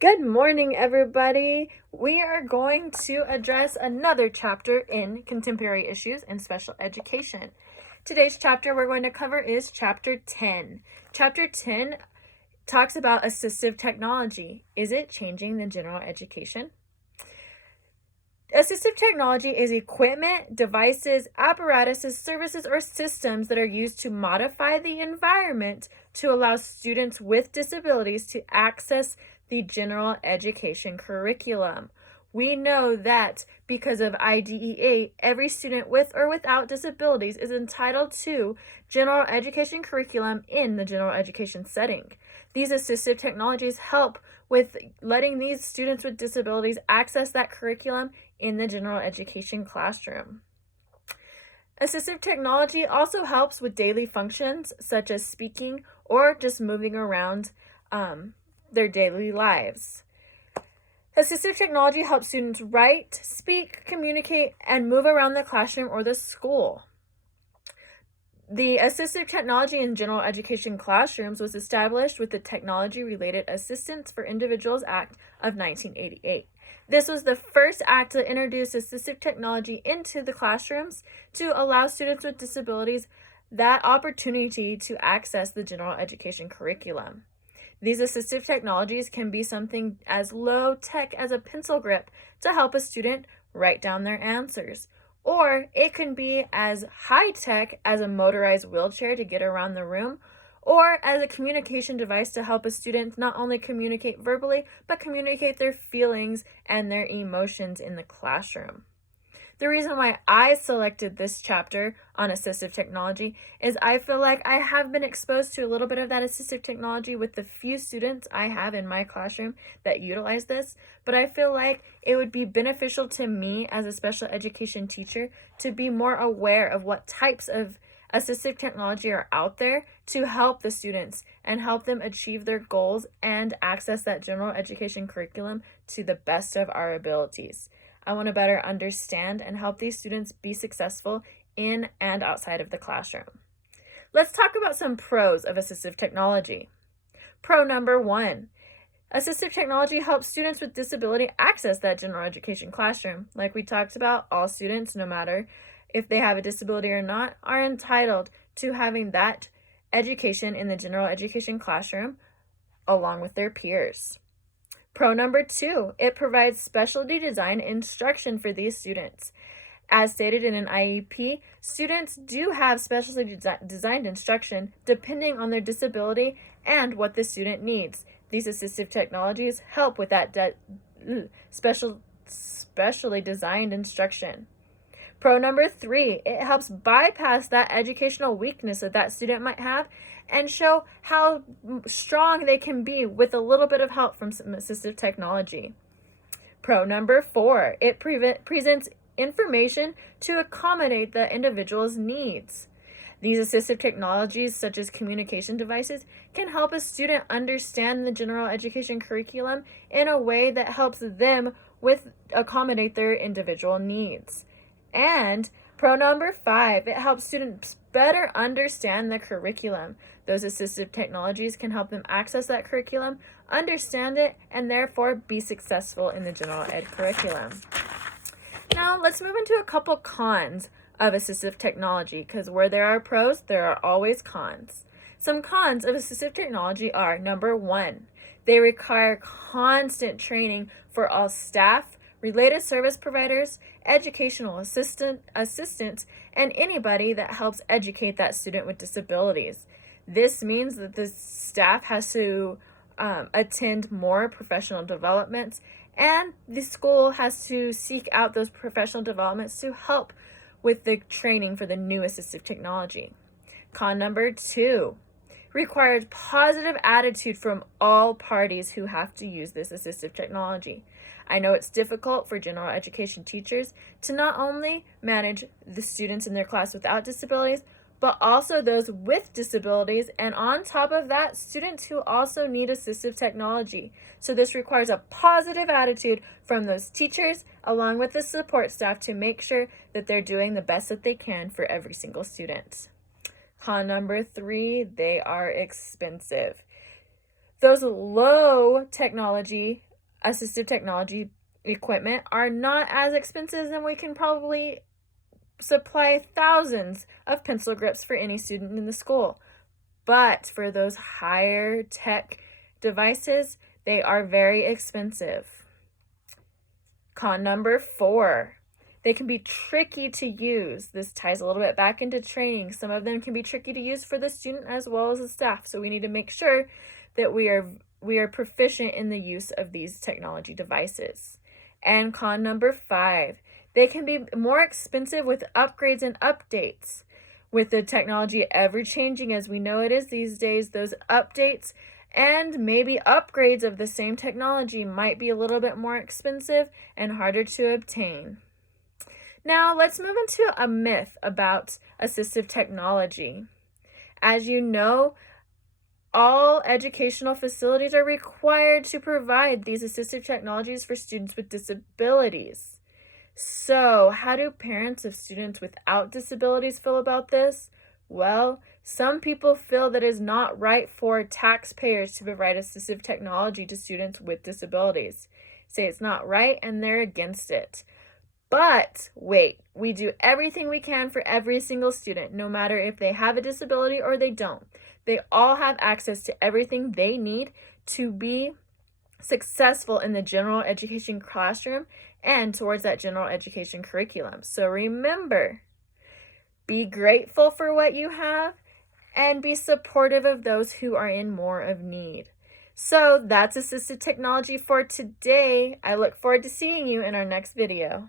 Good morning, everybody. We are going to address another chapter in contemporary issues in special education. Today's chapter we're going to cover is Chapter 10. Chapter 10 talks about assistive technology. Is it changing the general education? Assistive technology is equipment, devices, apparatuses, services, or systems that are used to modify the environment to allow students with disabilities to access the general education curriculum. We know that because of IDEA, every student with or without disabilities is entitled to general education curriculum in the general education setting. These assistive technologies help with letting these students with disabilities access that curriculum in the general education classroom. Assistive technology also helps with daily functions such as speaking or just moving around their daily lives. Assistive technology helps students write, speak, communicate, and move around the classroom or the school. The assistive technology in general education classrooms was established with the Technology-Related Assistance for Individuals Act of 1988. This was the first act to introduce assistive technology into the classrooms to allow students with disabilities that opportunity to access the general education curriculum. These assistive technologies can be something as low tech as a pencil grip to help a student write down their answers. Or it can be as high tech as a motorized wheelchair to get around the room, or as a communication device to help a student not only communicate verbally, but communicate their feelings and their emotions in the classroom. The reason why I selected this chapter on assistive technology is I feel like I have been exposed to a little bit of that assistive technology with the few students I have in my classroom that utilize this, but I feel like it would be beneficial to me as a special education teacher to be more aware of what types of assistive technology are out there to help the students and help them achieve their goals and access that general education curriculum to the best of our abilities. I want to better understand and help these students be successful in and outside of the classroom. Let's talk about some pros of assistive technology. Pro number 1, assistive technology helps students with disability access that general education classroom. Like we talked about, all students, no matter if they have a disability or not, are entitled to having that education in the general education classroom along with their peers. Pro number 2, it provides specialty design instruction for these students. As stated in an IEP, students do have specially designed instruction depending on their disability and what the student needs. These assistive technologies help with that specially designed instruction. Pro number 3, it helps bypass that educational weakness that student might have and show how strong they can be with a little bit of help from some assistive technology. Pro number 4, it presents information to accommodate the individual's needs. These assistive technologies, such as communication devices, can help a student understand the general education curriculum in a way that helps them accommodate their individual needs. And pro number 5, it helps students better understand the curriculum. Those assistive technologies can help them access that curriculum, understand it, and therefore be successful in the general ed curriculum. Now, let's move into a couple cons of assistive technology, because where there are pros, there are always cons. Some cons of assistive technology are, number 1, they require constant training for all staff, related service providers, educational assistants, and anybody that helps educate that student with disabilities. This means that the staff has to attend more professional developments, and the school has to seek out those professional developments to help with the training for the new assistive technology. Con number 2, requires positive attitude from all parties who have to use this assistive technology. I know it's difficult for general education teachers to not only manage the students in their class without disabilities, but also those with disabilities, and on top of that, students who also need assistive technology. So this requires a positive attitude from those teachers along with the support staff to make sure that they're doing the best that they can for every single student. Con number 3, they are expensive. Those low technology assistive technology equipment are not as expensive, and we can probably supply thousands of pencil grips for any student in the school. But for those higher tech devices, they are very expensive. Con number 4, they can be tricky to use. This ties a little bit back into training. Some of them can be tricky to use for the student as well as the staff. So we need to make sure that we are proficient in the use of these technology devices. And con number 5, they can be more expensive with upgrades and updates. With the technology ever changing as we know it is these days, those updates and maybe upgrades of the same technology might be a little bit more expensive and harder to obtain. Now let's move into a myth about assistive technology. As you know, all educational facilities are required to provide these assistive technologies for students with disabilities. So, how do parents of students without disabilities feel about this? Well, some people feel that it is not right for taxpayers to provide assistive technology to students with disabilities. Say it's not right and they're against it. But wait, we do everything we can for every single student, no matter if they have a disability or they don't. They all have access to everything they need to be successful in the general education classroom and towards that general education curriculum. So remember, be grateful for what you have and be supportive of those who are in more of need. So that's assistive technology for today. I look forward to seeing you in our next video.